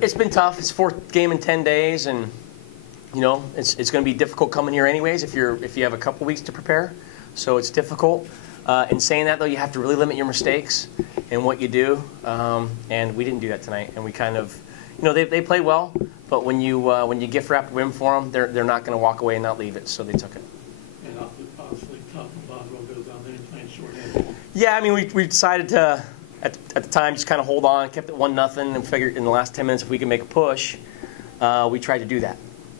It's been tough. It's fourth game in 10 days, and you know it's going to be difficult coming here anyways if you have a couple weeks to prepare. So it's difficult. In saying that though, you have to really limit your mistakes in what you do, and we didn't do that tonight. And we kind of, you know, they played well, but when you gift wrap a win for them, they're not going to walk away and not leave it. So they took it. And obviously tough when Boswell goes down there and playing short-handed. Yeah, I mean we decided to. At the time, just kind of hold on, kept it 1-0, and figured in the last 10 minutes if we could make a push, we tried to do that.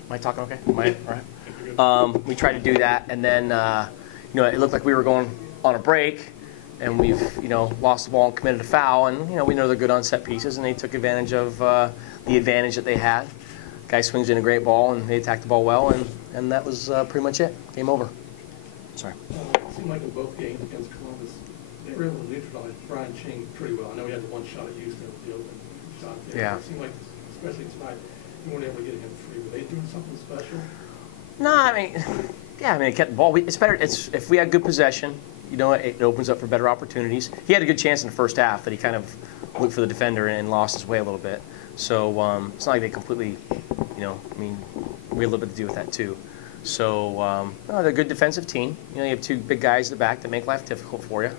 Am I talking okay? Am I all right? We tried to do that, and then you know it looked like we were going on a break, and we've lost the ball and committed a foul, and we know they're good on set pieces, and they took advantage of the advantage that they had. Guy swings in a great ball, and they attacked the ball well, and that was pretty much it. Game over. Sorry. It seemed like in both games against Columbus, they were able to neutralize Brian Ching pretty well. I know he had the one shot at Houston, the open shot there. Yeah. It seemed like, especially tonight, you weren't able to get him free. Were they doing something special? No, I mean, yeah, I mean, it kept the ball. It's better. If we had good possession, it opens up for better opportunities. He had a good chance in the first half that he kind of looked for the defender and lost his way a little bit. So it's not like they completely, I mean, we had a little bit to do with that too. So they're a good defensive team. You have two big guys at the back that make life difficult for you.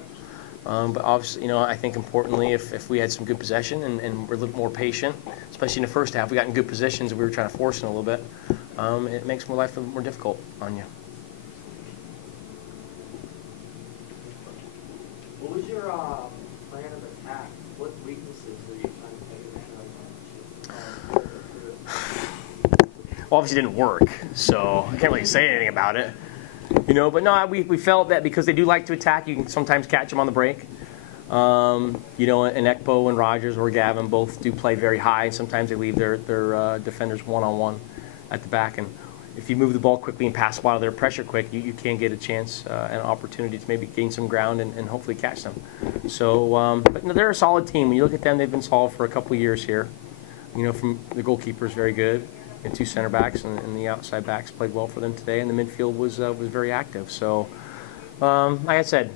But obviously, I think importantly, if we had some good possession and we're a little more patient, especially in the first half, we got in good positions and we were trying to force it a little bit, it makes life a little more difficult on you. What was your plan of attack? What weaknesses were you trying to take advantage of? Well, obviously it didn't work, so I can't really say anything about it. But no, we felt that because they do like to attack, you can sometimes catch them on the break. And Ekbo and Rogers or Gavin both do play very high. Sometimes they leave their defenders one-on-one at the back. And if you move the ball quickly and pass while they're pressure quick, you can get a chance and an opportunity to maybe gain some ground and hopefully catch them. So, but they're a solid team. When you look at them, they've been solid for a couple of years here. From the goalkeeper is very good. And two center backs and the outside backs played well for them today, and the midfield was very active. So, like I said,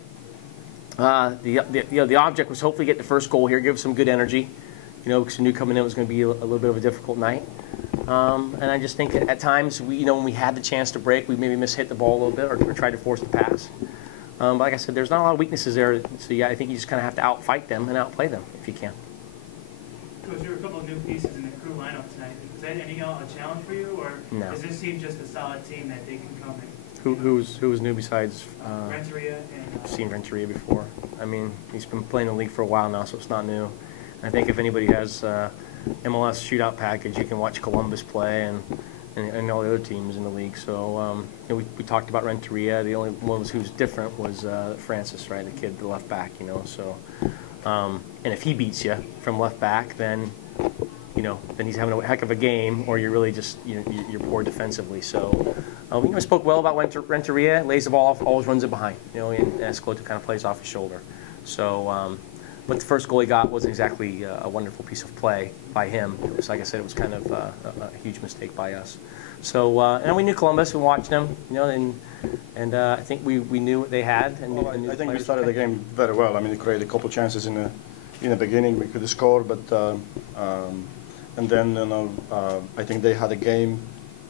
the object was hopefully get the first goal here, give some good energy. Because we knew coming in it was going to be a little bit of a difficult night. And I just think at times when we had the chance to break, we maybe mishit the ball a little bit or tried to force the pass. But like I said, there's not a lot of weaknesses there. So yeah, I think you just kind of have to outfight them and outplay them if you can. Coach, there were a couple of new pieces in the crew lineup tonight. Is that any a challenge for you, or no. Does this seem just a solid team that they can come in? Who was new besides? Renteria and. I've seen Renteria before. I mean, he's been playing in the league for a while now, so it's not new. I think if anybody has MLS shootout package, you can watch Columbus play and all the other teams in the league. So we talked about Renteria. The only one who's different was Francis, right? The kid, the left back. So. And if he beats you from left back, then then he's having a heck of a game, or you're really just you're poor defensively. So we spoke well about Renteria. Lays the ball off, always runs it behind. And Escoto kind of plays off his shoulder. So, but the first goal he got wasn't exactly a wonderful piece of play by him. It was, like I said, it was kind of a huge mistake by us. So and we knew Columbus. We watched them, and I think we knew what they had. And I think we started the game very well. I mean, we created a couple chances in the beginning. We could have scored, but and then I think they had a game.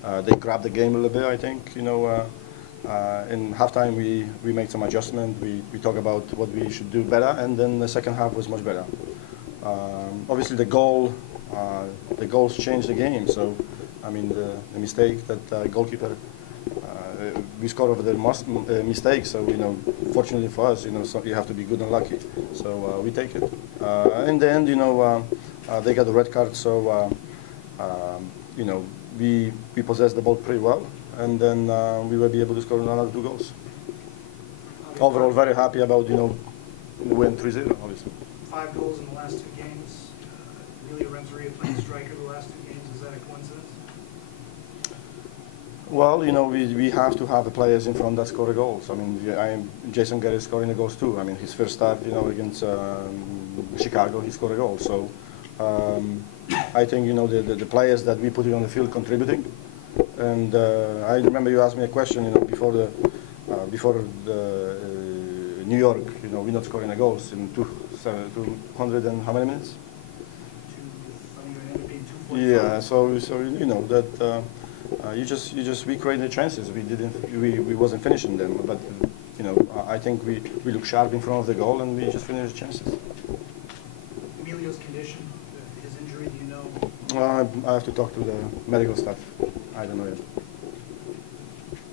They grabbed the game a little bit. I think in halftime we made some adjustment. We talked about what we should do better, and then the second half was much better. Obviously, the goals changed the game. So. I mean, the mistake that goalkeeper, we scored over the mistake. So, fortunately for us, so you have to be good and lucky. So we take it. In the end, they got the red card. So, we possessed the ball pretty well. And then we will be able to score another 2 goals. Overall, very happy about, win 3-0, obviously. 5 goals in the last 2 games. Emilio Renteria playing striker the last 2 games. Is that a coincidence? Well, we have to have the players in front that score the goals. I mean, Jason Garrett scoring the goals too. I mean, his first start, against Chicago, he scored a goal. So I think, the players that we put on the field contributing. And I remember you asked me a question, before the New York, we're not scoring the goals in 200 and how many minutes? 240. Yeah, so you know that we created chances. We wasn't finishing them, but you know I think we look sharp in front of the goal and we just finished the chances. Emilio's condition, his injury, do you know? I have to talk to the medical staff. I don't know yet.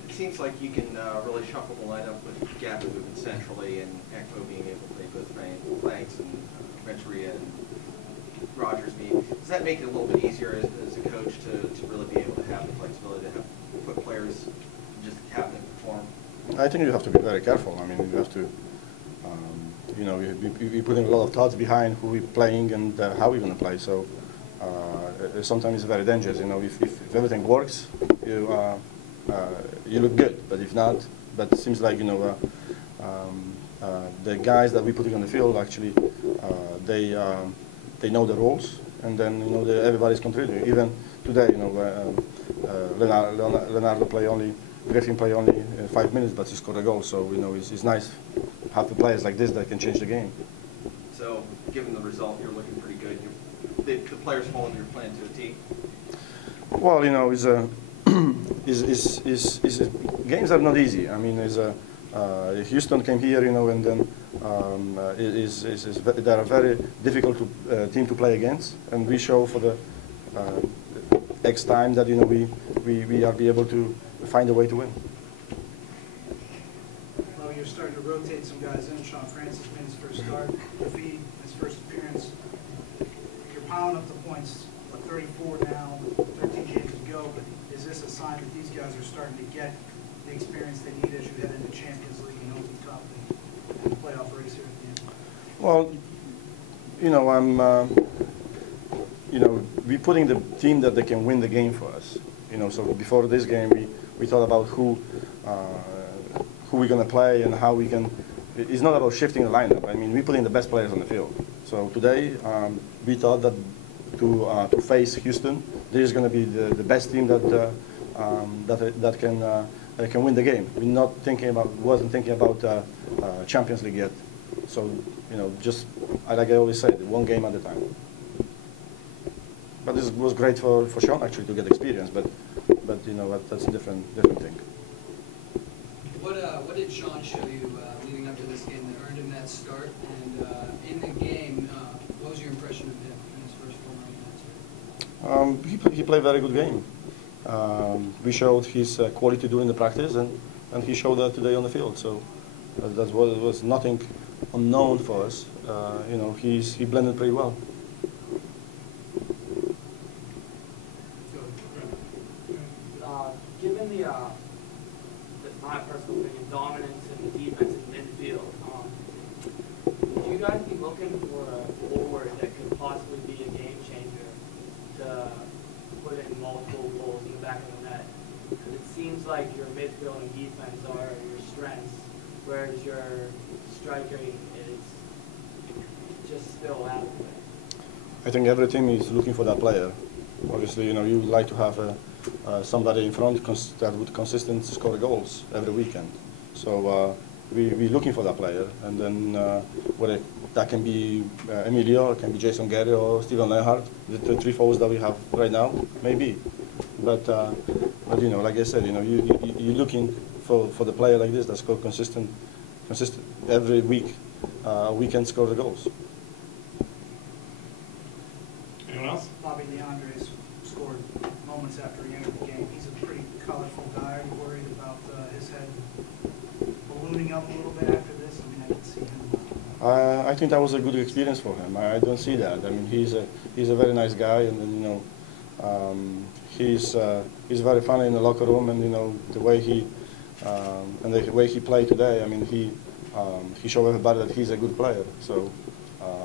It seems like you can really shuffle the lineup with Gavin moving centrally and Ekpo being able to play both flanks and Renteria and Rogers being. Does that make it a little bit easier as a coach to really be able to have the flexibility to have put players just have them perform? I think you have to be very careful. I mean, you have to, you know, we putting a lot of thoughts behind who we're playing and how we're going to play. So sometimes it's very dangerous. You know, if everything works, you look good. But if not, but it seems like, you know, the guys that we're putting on the field actually, they know the roles, and then you know everybody's contributing. Even today, you know, Leonardo Griffin play only 5 minutes, but he scored a goal. So you know it's nice to have players like this that can change the game. So, given the result, you're looking pretty good. The players following your plan to a T. Well, you know, games are not easy. I mean, Houston came here, you know, and then they're a very difficult team to play against, and we show for the X time that you know we are be able to find a way to win. Well, you're starting to rotate some guys in. Sean Francis made his first start. Defeat his first appearance. You're piling up the points. 34 now, 13 games to go. But is this a sign that these guys are starting to get the experience they need as you head into Champions League and Open Cup and the playoff race here at the end? Well, you know, you know, we're putting the team that they can win the game for us. You know, so before this game, we thought about who we're going to play and how we can. It's not about shifting the lineup. I mean, we're putting the best players on the field. So today, we thought that to face Houston, this is going to be the best team that can win the game. We're wasn't thinking about Champions League yet. So you know, just like I always said, one game at a time. But this was great for Sean actually to get experience. But you know that's a different thing. What did Sean show you leading up to this game that earned him that start? And in the game, what was your impression of him in his first 4 minutes? He played a very good game. We showed his quality during the practice, and he showed that today on the field. So that was nothing unknown for us. You know, he blended pretty well. Given my personal opinion, dominance in the defensive midfield, would you guys be looking for a forward that could possibly be a game changer to put in multiple goals in the back of the net? Because it seems like your midfield and defense are your strengths, whereas your striking is just still adequate. I think every team is looking for that player. Obviously, you know, you would like to have somebody in front that would consistently score goals every weekend. So we're looking for that player, and then whether that can be Emilio, it can be Jason Gary or Steven Leonhardt, the 3 forwards that we have right now, maybe. But you know, like I said, you know, you're looking for the player like this that score consistent every week, weekend score the goals. Anyone else? Bobby Leandres scored moments after he entered the game. He's a pretty colorful guy. Are you worried about his head ballooning up a little bit after this? I mean, I didn't see him. I think that was a good experience for him. I don't see that. I mean, he's a very nice guy, and then, you know, he's very funny in the locker room, and you know the way he played today. I mean, he showed everybody that he's a good player. So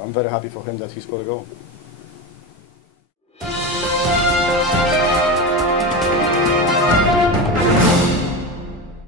I'm very happy for him that he scored a goal.